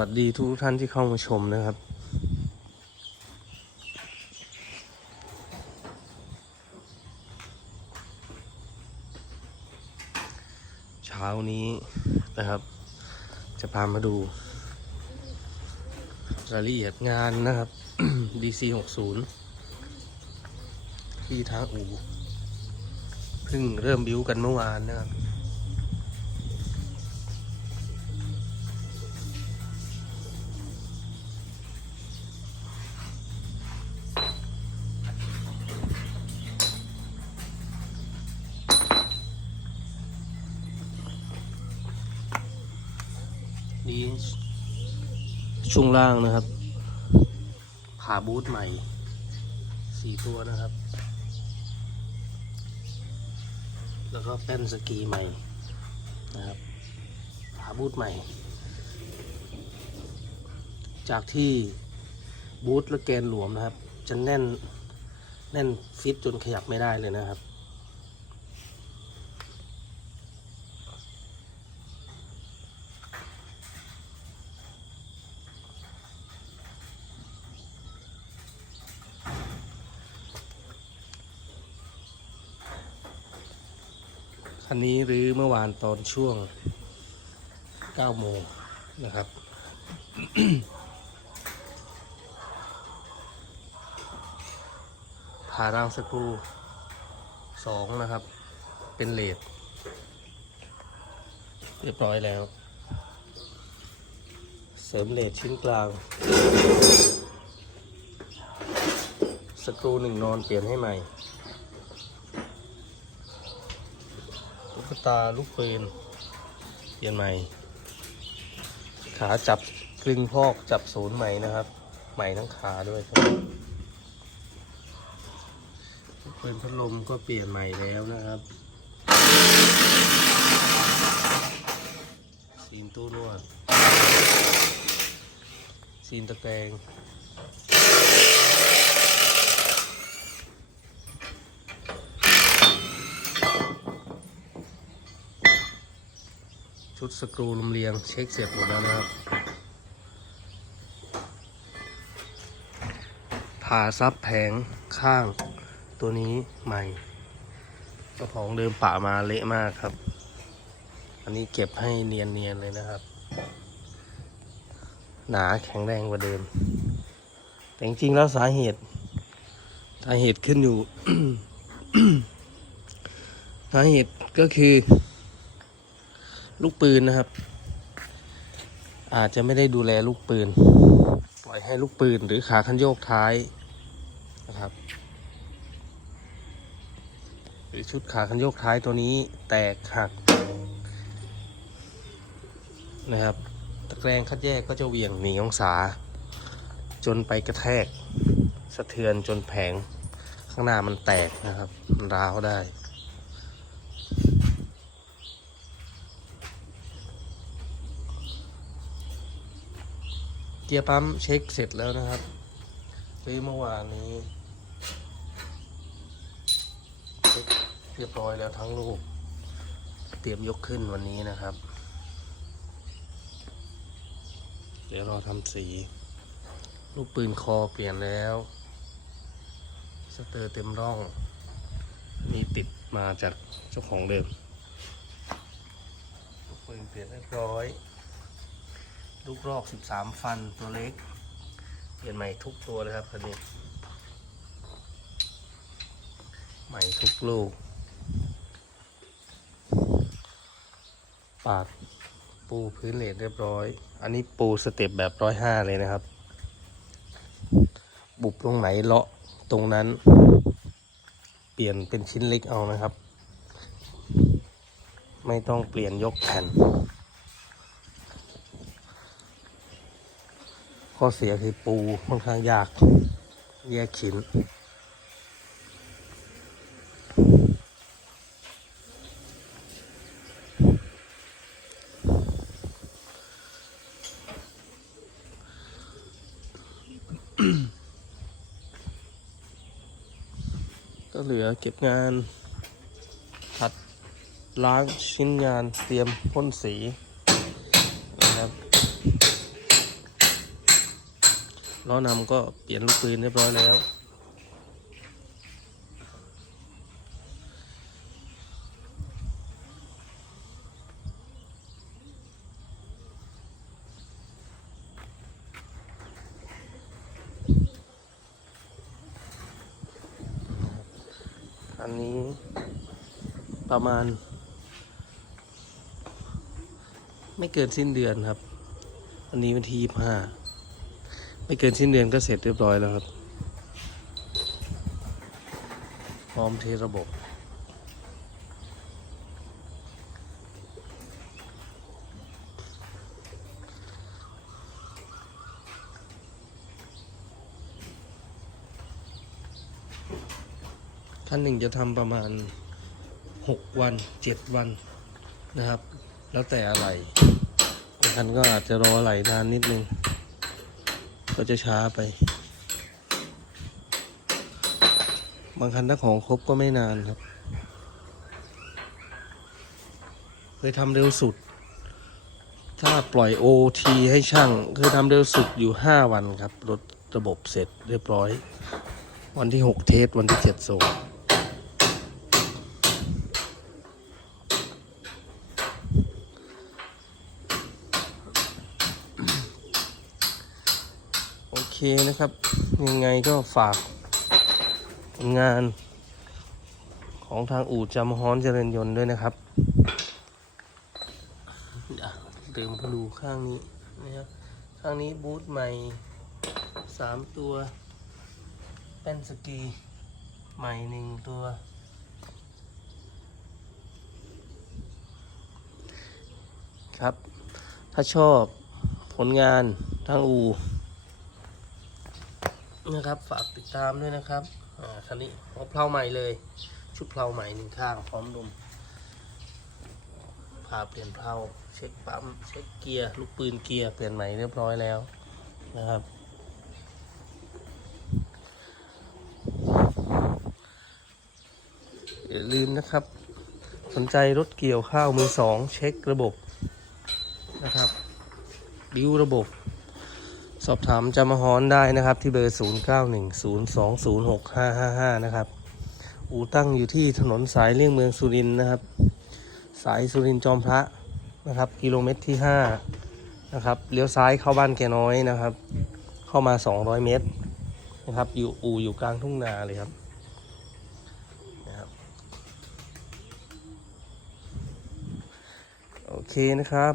วัสดีทุกท่านที่เข้ามาชมนะครับ เช้านี้นะครับ จะพามาดู รายละเอียดงานนะครับ DC 60ที่ทางอูเพิ่งเริ่มบิวกันเมื่อวานนะครับ นี้ช่วงล่างนะครับผ่าบูทใหม่สี่ตัวนะครับ แล้วก็แป้นสกีใหม่นะครับผ่าบูทใหม่ จากที่บูทและแกนหลวมนะครับ จะแน่นแน่นฟิตจนขยับไม่ได้เลยนะครับ คันนี้หรือเมื่อวานตอนช่วง 9 โมงนะครับ ผ่ารางสกรูสองนะครับ เป็นเลดเรียบร้อยแล้ว เสริมเลดชิ้นกลาง สกรูหนึ่งนอนเปลี่ยนให้ใหม่ ลูก ตาลูกปืนเปลี่ยนใหม่ ขาจับกลึงพอกจับศูนย์ใหม่นะครับ ใหม่ทั้งขาด้วยครับลูกปืนพัดลมก็เปลี่ยนใหม่แล้วนะครับซีนตู้นวดซีนตะแกรง ชุดสกรูลำเลียงเช็คเสร็จหมดแล้วนะครับ ผ่าซับแผงข้างตัวนี้ใหม่เจ้าของเดิมป่ามาเละมากครับ อันนี้เก็บให้เนียนๆเลยนะครับ หนาแข็งแรงกว่าเดิม แต่จริงๆแล้วสาเหตุ สาเหตุขึ้นอยู่ สาเหตุก็คือ ลูกปืนนะครับ อาจจะไม่ได้ดูแลลูกปืน ปล่อยให้ลูกปืนหรือขาคันโยกท้ายนะครับ หรือชุดขาคันโยกท้ายตัวนี้แตกหักนะครับตะแกรงคัดแยกก็จะเหวี่ยงหนีองศา จนไปกระแทก สะเทือนจนแผงข้างหน้ามันแตกนะครับมันร้าวได้ เกียร์ปั๊มเช็คเสร็จแล้วนะครับซื้อเมื่อวานนี้เช็คเรียบร้อยแล้วทั้งลูก เตรียมยกขึ้นวันนี้นะครับ เดี๋ยวรอทำสี ลูกปืนคอเปลี่ยนแล้วสเตอร์เต็มร่อง มีติดมาจากเจ้าของเดิมลูกปืนเปลี่ยนเรียบร้อย ลูกรอก 13 ฟันตัวเล็ก เปลี่ยนใหม่ทุกตัวเลยครับคันนี้ ใหม่ทุกลูก ปาดปูพื้นเลดเรียบร้อย อันนี้ปูสเต็ปแบบร้อยห้าเลยนะครับ บุบตรงไหนเลาะตรงนั้น เปลี่ยนเป็นชิ้นเล็กเอานะครับ ไม่ต้องเปลี่ยนยกแผ่น ข้อเสียคือปูค่อนข้างยาก แยกชิ้น ก็เหลือเก็บงาน ขัดล้างชิ้นงานเตรียมพ่นสี ล้อนำก็เปลี่ยนลูกปืนเรียบร้อยแล้ว อันนี้ประมาณ ไม่เกินสิ้นเดือนครับ อันนี้วันที่ยี่ห้า ไม่เกินสิ้นเดือนก็เสร็จเรียบร้อยแล้วครับ พร้อมเทระบบขั้นหนึ่งจะทำประมาณหกวันเจ็ดวันนะครับ แล้วแต่อะไรบางคันก็อาจจะรอไหลนานนิดนึง ก็จะช้าไป บางคันถ้าของครบก็ไม่นานครับ เคยทำเร็วสุด ถ้าปล่อย OT ให้ช่าง เคยทำเร็วสุดอยู่ 5 วันครับ รถระบบเสร็จเรียบร้อย วันที่ 6 เทสวันที่ 7 ส่ง โอเค นะครับ ยังไงก็ฝากผลงานของทางอู่จามฮ้อนเจริญยนต์ด้วยนะครับเติมพลูข้างนี้นะครับข้างนี้บูทใหม่สามตัวแป้นสกีใหม่หนึ่งตัว ครับ ถ้าชอบผลงานทางอู่ นะครับ ฝากติดตามด้วยนะครับ อ่าคันนี้หัวเพลาใหม่เลย ชุดเพลาใหม่หนึ่งข้างพร้อมดุมพาเปลี่ยนเพลาเช็คปั๊มเช็คเกียร์ลูกปืนเกียร์เปลี่ยนใหม่เรียบร้อยแล้วนะครับอย่าลืมนะครับ สนใจรถเกี่ยวข้าวมือสองเช็คระบบนะครับ บิวระบบ สอบถามจามฮอนได้นะครับที่เบอร์ 0910206555 นะครับ อู่ตั้งอยู่ที่ถนนสายเลี่ยงเมืองสุรินนะครับ สายสุรินจอมพระนะครับ กิโลเมตรที่ 5 นะครับ เลี้ยวซ้ายเข้าบ้านแกน้อยนะครับ เข้ามา 200 เมตรนะครับ อยู่อู่อยู่กลางทุ่งนาเลยครับนะครับ โอเคนะครับ